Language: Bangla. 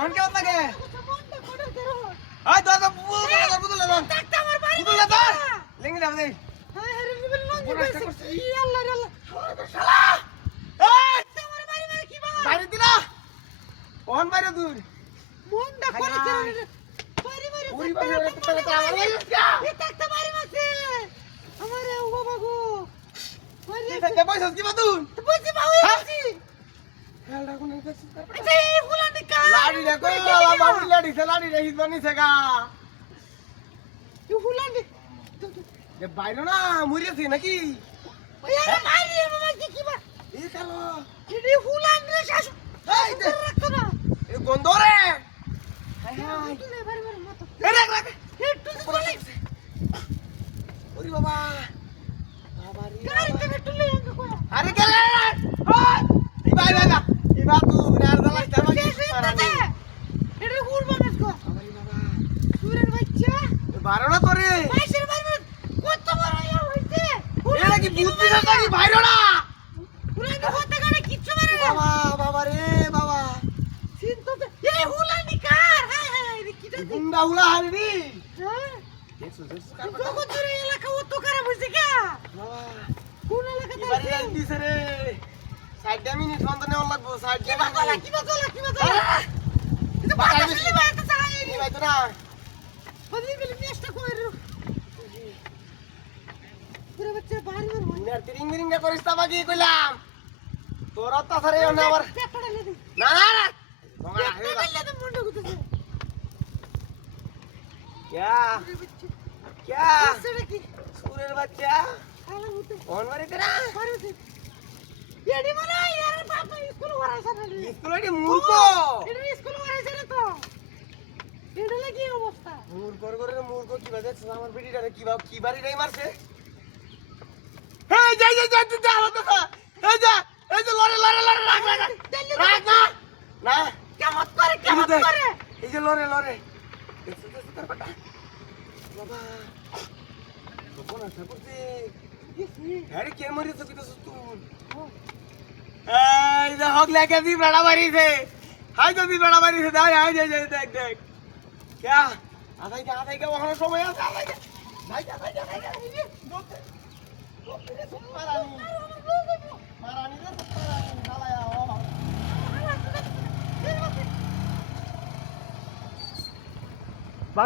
অন কেমন লাগে আয় দাদা বুদুল দাদা ডাক্তার আমার বাড়ি বুদুল দাদা লেঙ্গে দাও দেই হ্যাঁ আরে নিবেন লঙ্গি কইছে ই আল্লাহ রে আল্লাহ শালা এই আমার বাড়ি মার কি বা বাইরে দিনা অন বাইরে দূর মনটা করে কেন বাড়ি মারে ওরি বাবা এটা আমার বাড়ি এই ডাক্তার বাড়ি মারছে আমারে ও বাবা গো মারি এটা পয়সা কি বাদুন বুঝি বাউই আছি খেলটা কোন দেখছিস আচ্ছা এই ফুলানি কা লাড়ি রে কই বাবু লাড়ি সে লাড়ি রে হিজবানি সেগা এই ফুলানি এ বাইরে না মরিয়াছে নাকি ওই আরে মারি বাবা কি বা এই কালো এই ফুলানি রে শাশু এই দে রাখতো না এ গন্ধ রে হাই হাই তুই বাড়ি মার মত এ রাখ রাখ একটু বলে ওরে বাবা বাবা রে গাড়ি থেকে তুলে আনতে কই আরে গেল ওই এই ভাই ভাই এই বাবু নার দালা জামা কি মারানি এটা হুর বানাস কো আরে বাবা সুরের বাচ্চা এ বারো না করে মাইসের বাড়ি কত বড় ইয়া হইছে এরা কি বুদ্ধি না কি বাইরে না ফুলানি হতে গানে কিচ্ছু মারে বাবা বাবা রে বাবা চিন্তা এই হুলানি কার হাই হাই রে কি দেখি গুন্ডা হুলা হারি হ্যাঁ দেখছো দেখছো কার জগতের এলাকা অত খারাপ হইছে কে বাবা কোন এলাকা এবারে দিছে রে 60 মিনিট বন্ধ নেওয়া লাগবো 60 কি বাতলা কি বাতলা কি বাতলা এটা বাতা শুনলি বা এটা চাই এই ভাই তো না বদলি বলি নেক্সট কই রে পুরো বাচ্চা বাড়ি মার হই মিনার তিরিং মিরিং না করিস তা বাকি কইলাম তোর অত্যাচারে না আবার পেটটা লে দে না না না গঙ্গা হে পেটটা লে দে মুন্ড গুতেছে क्या क्या সেটা কি সুরের বাচ্চা আলা হতে কোন বাড়ি তেরা পারে দে এডি মানে यार বাবা স্কুল ওরাইছে না স্কুল এটি মূর্খ এটা স্কুল ওরাইছে না তো এটা লাগি অবস্থা মূর্খ কি বাজে আমার বেটিটারে কি বাড়ি নাই মারছে এই যাই যাই যাই তুই যা হতো এই যে লরে লরে লরে রাখ রাখ রাখ না না কেমন করে এই যে লরে লরে দেখছিস তোর বেটা বাবা কোন আছে করতে আরে কে মরিছে কি তো তুই এই যে হক লাগে দি বড়া মারিছে হাই তো দি বড়া মারিছে দাই হাই যাই যাই দেখ দেখ क्या আধাই কা ওখানে সময় আছে আধাই কা ভাই যা মারানি রে মারানি শালা